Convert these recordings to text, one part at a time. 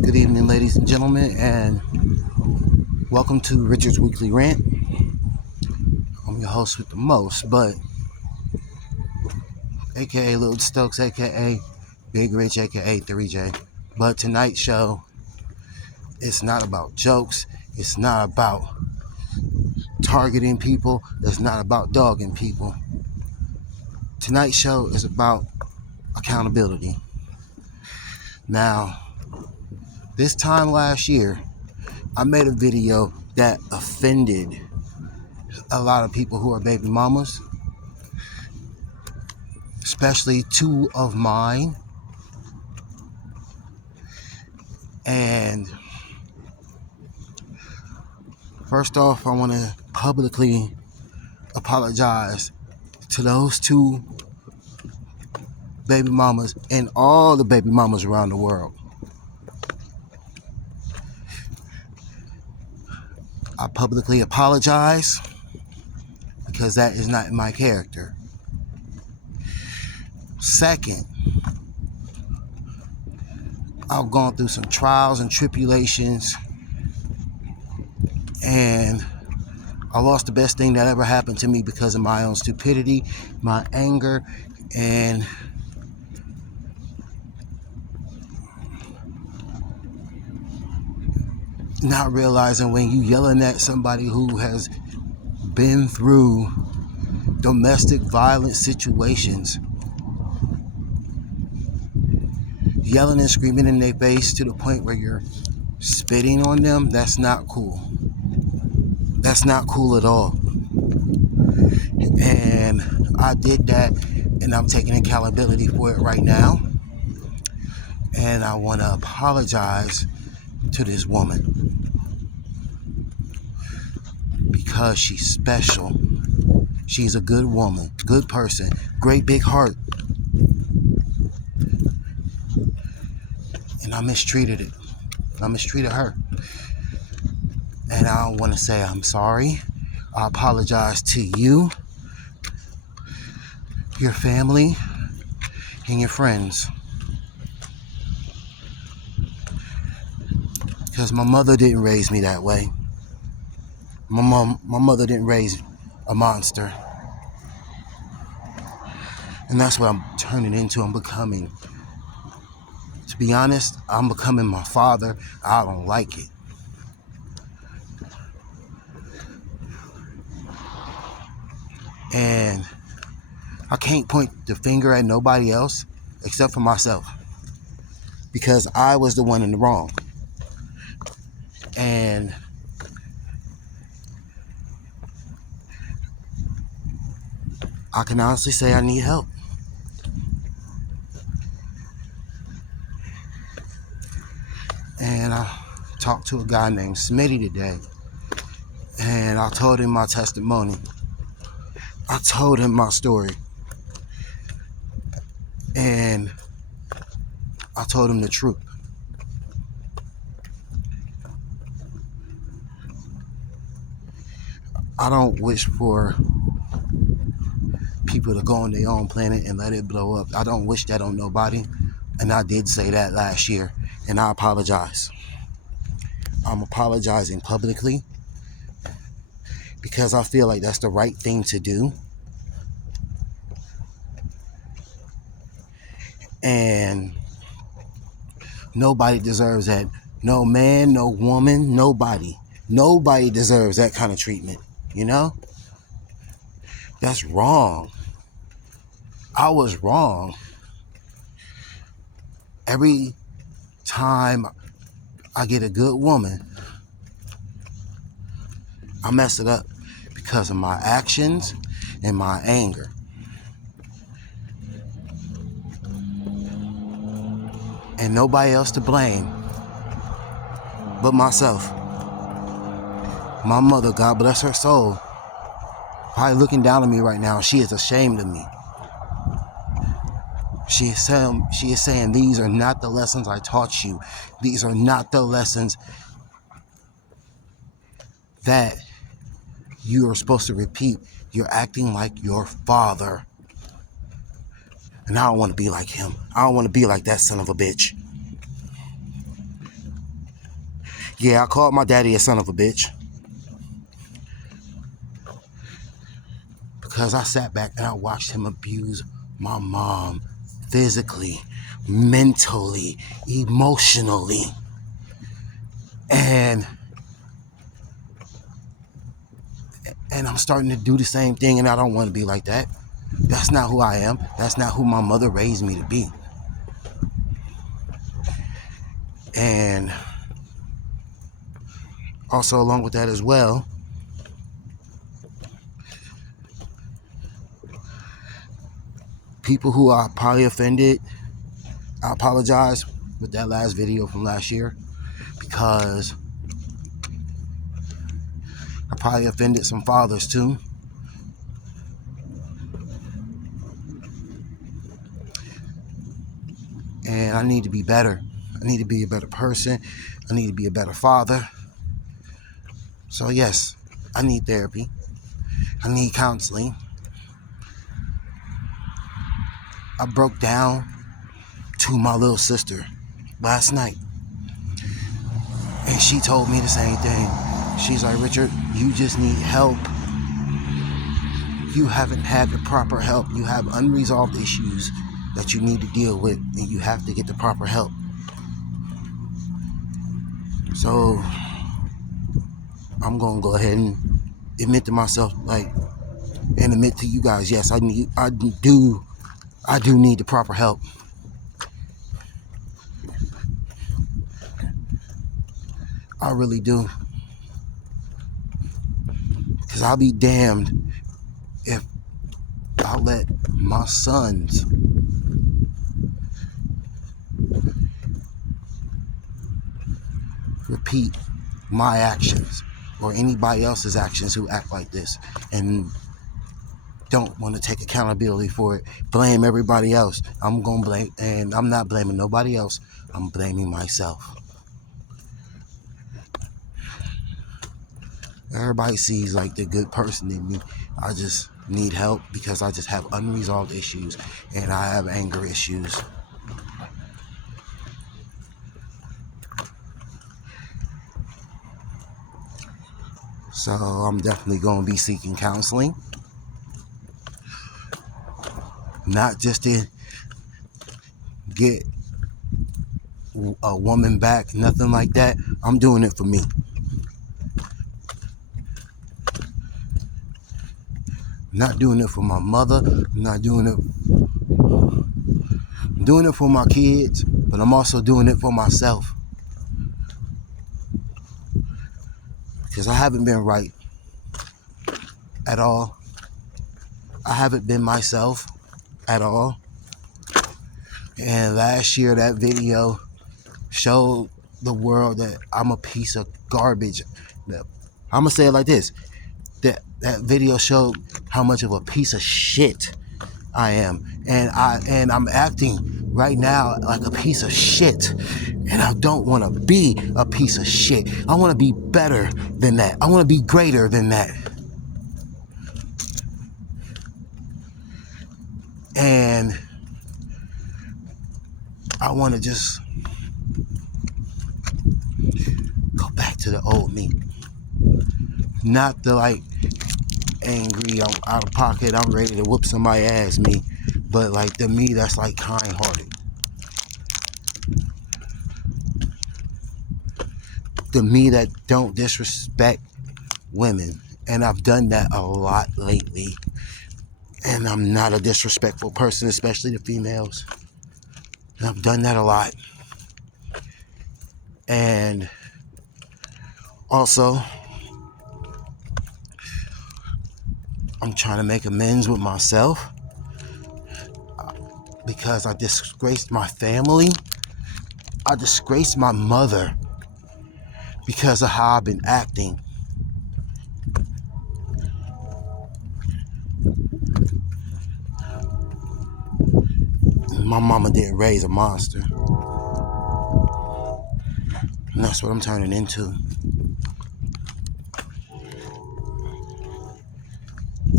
Good evening, ladies and gentlemen, and welcome to Richard's Weekly Rant. I'm your host with the most, but aka Little Stokes, aka Big Rich, aka 3J. But tonight's show, it's not about jokes, it's not about targeting people, it's not about dogging people. Tonight's show is about accountability. Now, this time last year, I made a video that offended a lot of people who are baby mamas, especially two of mine. And first off, I want to publicly apologize to those two baby mamas and all the baby mamas around the world. I publicly apologize because that is not my character. Second, I've gone through some trials and tribulations, and I lost the best thing that ever happened to me because of my own stupidity, my anger, and not realizing when you yelling at somebody who has been through domestic violence situations, yelling and screaming in their face to the point where you're spitting on them, that's not cool. That's not cool at all. And I did that, and I'm taking accountability for it right now. And I want to apologize to this woman because she's special. She's a good woman, good person, great big heart. And I mistreated it. I mistreated her. And I want to say I'm sorry. I apologize to you, your family, and your friends. Because my mother didn't raise me that way. My mother didn't raise a monster. And that's what I'm turning into. I'm becoming. To be honest, I'm becoming my father. I don't like it. And I can't point the finger at nobody else except for myself, because I was the one in the wrong. And I can honestly say I need help. And I talked to a guy named Smitty today, and I told him my testimony. I told him my story. And I told him the truth. I don't wish for people to go on their own planet and let it blow up. I don't wish that on nobody. And I did say that last year, and I apologize. I'm apologizing publicly because I feel like that's the right thing to do. And nobody deserves that. No man, no woman, nobody. Nobody deserves that kind of treatment, you know? That's wrong. I was wrong. Every time I get a good woman, I mess it up because of my actions and my anger. And nobody else to blame but myself. My mother, God bless her soul, probably looking down on me right now. She is ashamed of me. She is saying, these are not the lessons I taught you. These are not the lessons that you are supposed to repeat. You're acting like your father. And I don't want to be like him. I don't want to be like that son of a bitch. Yeah, I called my daddy a son of a bitch. Because I sat back and I watched him abuse my mom physically, mentally, emotionally. And I'm starting to do the same thing, and I don't want to be like that. That's not who I am. That's not who my mother raised me to be. And also along with that as well, people who are probably offended, I apologize with that last video from last year, because I probably offended some fathers too. And I need to be better. I need to be a better person. I need to be a better father. So yes, I need therapy. I need counseling. I broke down to my little sister last night, and she told me the same thing. She's like, Richard, you just need help. You haven't had the proper help. You have unresolved issues that you need to deal with, and you have to get the proper help. So I'm gonna go ahead and admit to myself, and admit to you guys, yes, I do need the proper help. I really do. Because I'll be damned if I let my sons repeat my actions or anybody else's actions who act like this and don't want to take accountability for it. Blame everybody else. I'm going to blame, and I'm not blaming nobody else. I'm blaming myself. Everybody sees like the good person in me. I just need help because I just have unresolved issues and I have anger issues. So I'm definitely going to be seeking counseling. Not just to get a woman back, nothing like that. I'm doing it for me. Not doing it for my mother. I'm not doing it. I'm doing it for my kids, but I'm also doing it for myself. Because I haven't been right at all. I haven't been myself at all. And last year, that video showed the world that I'm a piece of garbage. I'm gonna say it like this: that video showed how much of a piece of shit I am, and I'm acting right now like a piece of shit, and I don't want to be a piece of shit. I want to be better than that. I want to be greater than that. And I want to just go back to the old me. Not the angry, I'm out of pocket, I'm ready to whoop somebody's ass me. But the me that's kind-hearted. The me that don't disrespect women. And I've done that a lot lately. And I'm not a disrespectful person, especially the females. And I've done that a lot. And also, I'm trying to make amends with myself because I disgraced my family. I disgraced my mother because of how I've been acting. My mama didn't raise a monster. And that's what I'm turning into.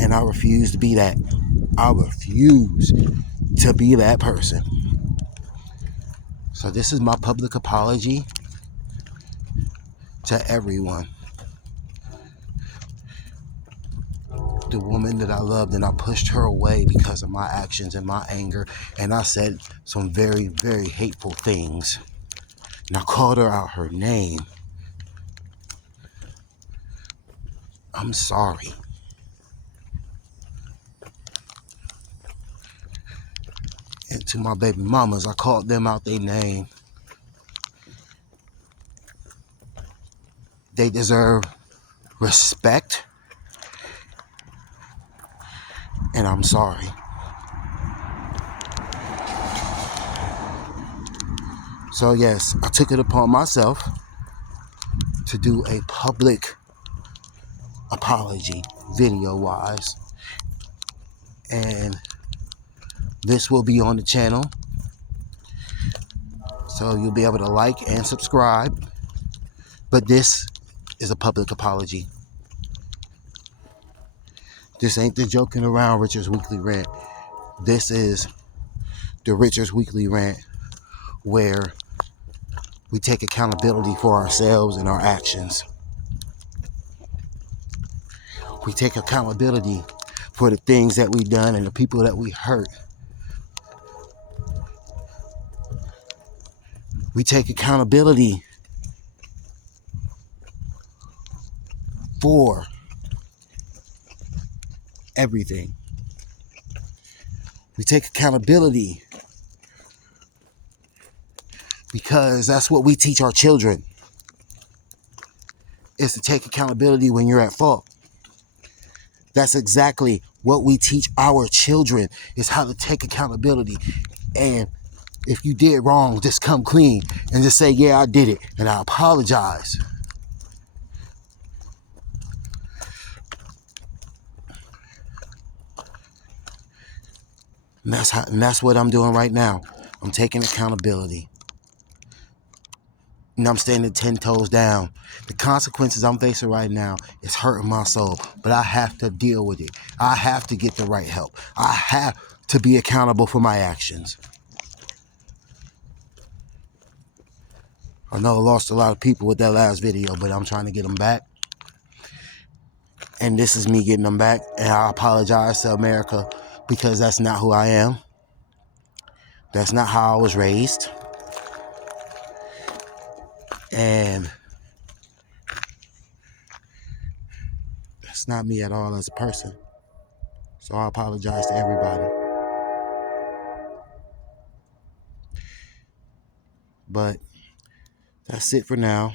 And I refuse to be that. I refuse to be that person. So this is my public apology to everyone. The woman that I loved, and I pushed her away because of my actions and my anger, and I said some very, very hateful things, and I called her out her name. I'm sorry. And to my baby mamas, I called them out their name. They deserve respect, and I'm sorry. So yes, I took it upon myself to do a public apology, video-wise, and this will be on the channel, so you'll be able to like and subscribe. But this is a public apology. This ain't the joking around Richard's Weekly Rant. This is the Richard's Weekly Rant, where we take accountability for ourselves and our actions. We take accountability for the things that we've done and the people that we hurt. We take accountability for everything. We take accountability because that's what we teach our children, is to take accountability when you're at fault. That's exactly what we teach our children, is how to take accountability. And if you did wrong, just come clean and just say, yeah, I did it, and I apologize. And that's what I'm doing right now. I'm taking accountability. And I'm standing 10 toes down. The consequences I'm facing right now is hurting my soul, but I have to deal with it. I have to get the right help. I have to be accountable for my actions. I know I lost a lot of people with that last video, but I'm trying to get them back. And this is me getting them back. And I apologize to America, because that's not who I am. That's not how I was raised. And that's not me at all as a person. So I apologize to everybody. But that's it for now.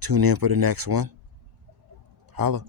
Tune in for the next one. Holla.